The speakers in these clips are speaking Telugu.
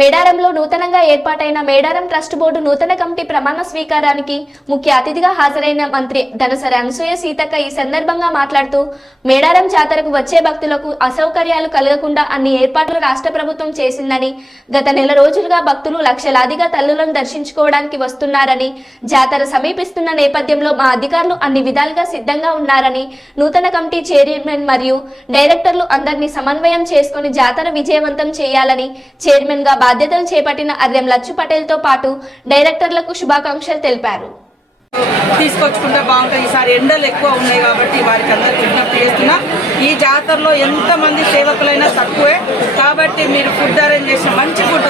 మేడారంలో నూతనంగా ఏర్పాటైన మేడారం ట్రస్ట్ బోర్డు నూతన కమిటీ ప్రమాణ స్వీకారానికి ముఖ్య అతిథిగా హాజరైన మంత్రి ధనసరి అనసూయ సీతక్క ఈ సందర్భంగా మాట్లాడుతూ మేడారం జాతరకు వచ్చే భక్తులకు అసౌకర్యాలు కలగకుండా అన్ని ఏర్పాట్లు రాష్ట్ర ప్రభుత్వం చేసిందని, గత నెల రోజులుగా భక్తులు లక్షలాదిగా తల్లులను దర్శించుకోవడానికి వస్తున్నారని, జాతర సమీపిస్తున్న నేపథ్యంలో మా అధికారులు అన్ని విధాలుగా సిద్ధంగా ఉన్నారని, నూతన కమిటీ చైర్మన్ మరియు డైరెక్టర్లు అందరినీ సమన్వయం చేసుకుని జాతర విజయవంతం చేయాలని చైర్మన్ గా బాధ్యతలు చేపట్టిన అర్రెం లచ్చు పటేల్ తో పాటు డైరెక్టర్లకు శుభాకాంక్షలు తెలిపారు. తీసుకొచ్చుకుంటే బాగుంటుంది. ఈసారి ఎండలు ఎక్కువ ఉన్నాయి కాబట్టి వారికి అందరికీ విజ్ఞప్తి చేస్తున్నా, ఈ జాతరలో ఎంతమంది సేవకులైనా తక్కువే కాబట్టి మీరు ఫుడ్ అరేంజ్ చేసి మంచి ఫుడ్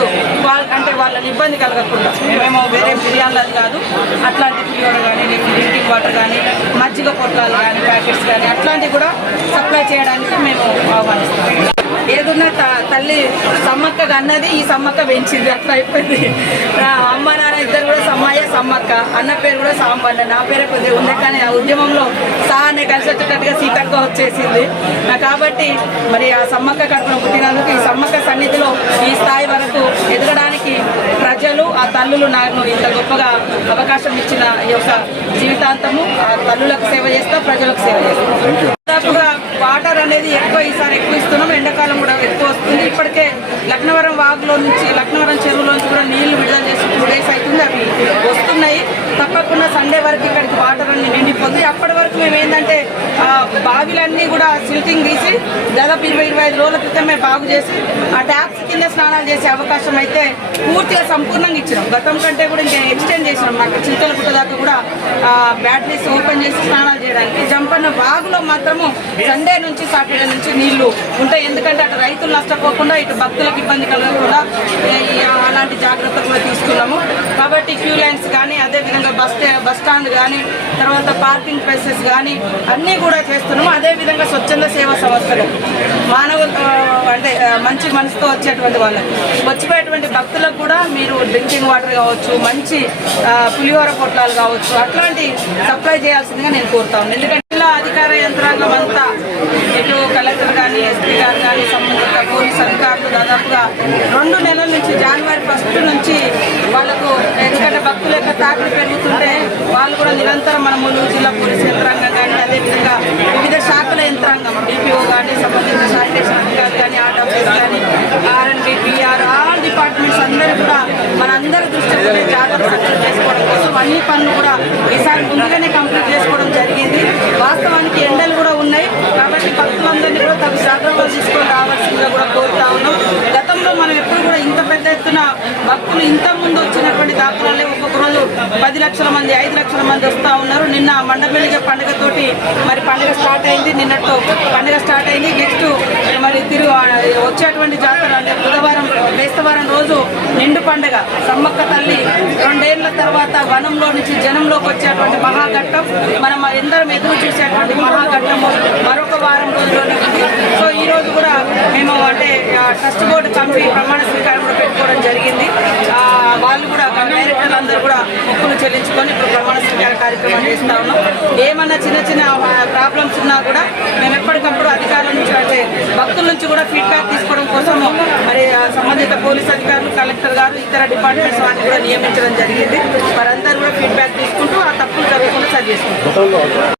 అంటే వాళ్ళని ఇబ్బంది కలగకుండా, మేము వేరే బిర్యానీలు కాదు, అట్లాంటి పులిహోర కానీ డ్రింకింగ్ వాటర్ కానీ మజ్జిగ పొట్లాలు కానీ ప్యాకెట్స్ కానీ అట్లాంటివి కూడా సప్లై చేయడానికి మేము ఆహ్వానిస్తాం. ఏదున్నా తల్లి సమ్మక్క అన్నది ఈ సమ్మక్క పెంచింది, అట్లా అయిపోయింది. అమ్మ నాన్న ఇద్దరు కూడా సమ్మయ్య సమ్మక్క, అన్న పేరు కూడా సాంబన్న, నా పేరే కొద్దిగా ఉంది కానీ ఆ ఉద్యమంలో సానే కలిసి వచ్చేటట్టుగా సీతక్క వచ్చేసింది కాబట్టి మరి ఆ సమ్మక్క కడుపున పుట్టినందుకు ఈ సమ్మక్క సన్నిధిలో ఈ స్థాయి వరకు ఎదగడానికి ప్రజలు ఆ తల్లులు నాకు ఇంత గొప్పగా అవకాశం ఇచ్చిన ఈ యొక్క జీవితాంతము ఆ తల్లులకు సేవ చేస్తా, ప్రజలకు సేవ చేస్తాం. దాదాపుగా వాటర్ అనేది ఎక్కువ ఈసారి ఎక్కువ ఇస్తున్నాం, ఎండాకాలం కూడా ఎక్కువ వస్తుంది. ఇప్పటికే లక్నవరం వాగులో నుంచి లక్నవరం చెరువులో నుంచి కూడా నీళ్లు విడుదల చేసి 2 days అవుతుంది, అవి వస్తున్నాయి. తప్పకుండా సండే వరకు ఇక్కడికి వాటర్ అన్ని నిండిపోతుంది. అప్పటి వరకు మేము ఏంటంటే బావిలన్నీ కూడా సిల్టింగ్ తీసి దాదాపు 20-25 రోజుల క్రితమే బాగు చేసి ఆ ట్యాప్స్ కింద స్నానాలు చేసే అవకాశం అయితే పూర్తిగా సంపూర్ణంగా ఇచ్చినాం. గతం కంటే కూడా ఇంకా ఎక్స్టెండ్ చేసినాం. నాకు చింతల గుట్ట దాకా కూడా బ్యాటరీస్ ఓపెన్ చేసి స్నానాలు చేయడానికి. జంపన్న వాగులో మాత్రము సండే నుంచి సాటర్డే నుంచి నీళ్లు ఉంటాయి, ఎందుకంటే అటు రైతులు నష్టపోకుండా ఇటు భక్తులకు ఇబ్బంది కలగకుండా అలాంటి జాగ్రత్తలు కూడా తీసుకున్నాము. కాబట్టి క్యూ లైన్స్ కానీ అదేవిధంగా బస్ స్టాండ్ కానీ తర్వాత పార్కింగ్ ప్లేసెస్ కానీ అన్నీ కూడా చేస్తున్నాము. అదేవిధంగా స్వచ్ఛంద సేవా సంస్థలు అంటే మంచి మనసుతో వచ్చేటువంటి వాళ్ళకి వచ్చిపోయేటువంటి భక్తులకు కూడా మీరు డ్రింకింగ్ వాటర్ కావచ్చు, మంచి పులిహోర పొట్లాలు కావచ్చు, అట్లాంటి సప్లై చేయాల్సిందిగా నేను కోరుతా ఉన్నాను. ఎందుకంటే జిల్లా అధికార యంత్రాంగం అంతా ఇటు కలెక్టర్ కానీ ఎస్పీ గారు కానీ సంబంధిత పోలీస్ అధికారులు దాదాపుగా 2 నెలల నుంచి జనవరి 1 నుంచి వాళ్ళకు, ఎందుకంటే భక్తుల యొక్క తాకిడి పెరుగుతుంటే వాళ్ళు కూడా నిరంతరం మన ములుగు జిల్లా పోలీస్ యంత్రాంగం కానీ అదేవిధంగా వివిధ శాఖల యంత్రాంగం డిపిఓ కానీ సంబంధిత శానిటేషన్ అధికారులు కానీ ఆర్డబ్ల్యూస్ కానీ ఆర్ఎండ్బి పిఆర్ ఆల్ డిపార్ట్మెంట్స్ అందరూ కూడా మనందరి దృష్టిలో జాగ్రత్త సక్సెస్ చేసుకోవడం కోసం అన్ని పనులు కూడా ఈసారి ముందుగానే కంప్లీట్ చేసుకోవడం జరిగింది. వాస్తవానికి ఎండలు కూడా ఉన్నాయి కాబట్టి భక్తులందరినీ కూడా తగు జాగ్రత్తలు తీసుకొని రావాల్సిందిగా కూడా కోరుతా ఉన్నాం. గతంలో మనం ఎప్పుడు కూడా ఇంత పెద్ద ఎత్తున భక్తులు ఇంత ముందు వచ్చినటువంటి దాఖలాలే ఒక్కొక్క రోజు 10 లక్షల మంది 5 లక్షల మంది వస్తూ ఉన్నారు. నిన్న మండపల్లిగ పండుగతోటి మరి పండుగ స్టార్ట్ అయింది, నిన్నతో పండుగ స్టార్ట్ అయింది. నెక్స్ట్ మరి వచ్చేటువంటి జాతర అంటే బుధవారం బేస్తవారం రోజు నిండు పండుగ సమ్మక్క తల్లి 2 ఏళ్ల తర్వాత వనంలో నుంచి జనంలోకి వచ్చేటువంటి మహాఘట్టం, మనం ఎందరం ఎదురు చూసేటువంటి మహాఘట్టం మరొక వారం రోజుల్లోనే ఉంది. సో ఈ రోజు కూడా మేము అంటే ట్రస్ట్ బోర్డు కమిటీ ప్రమాణ స్వీకారం కూడా పెట్టుకోవడం జరిగింది. వాళ్ళు కూడా డైరెక్టర్లు అందరూ కూడా మొక్కులు చెల్లించుకొని ఇప్పుడు ప్రమాణ స్వీకార కార్యక్రమం చేస్తూ ఉన్నాం. ఏమన్నా చిన్న చిన్న ప్రాబ్లమ్స్ ఉన్నా కూడా మేము ఎప్పటికప్పుడు అధికారుల నుంచి అంటే భక్తుల నుంచి కూడా ఫీడ్బ్యాక్ తీసుకోవడం కోసం మరి సంబంధిత పోలీస్ అధికారులు, కలెక్టర్ గారు, ఇతర డిపార్ట్మెంట్స్ వారిని కూడా నియమించడం జరిగింది. వారందరూ కూడా ఫీడ్బ్యాక్ తీసుకుంటూ ఆ తప్పులు జరగకుండా సరి చేసుకుంటాం.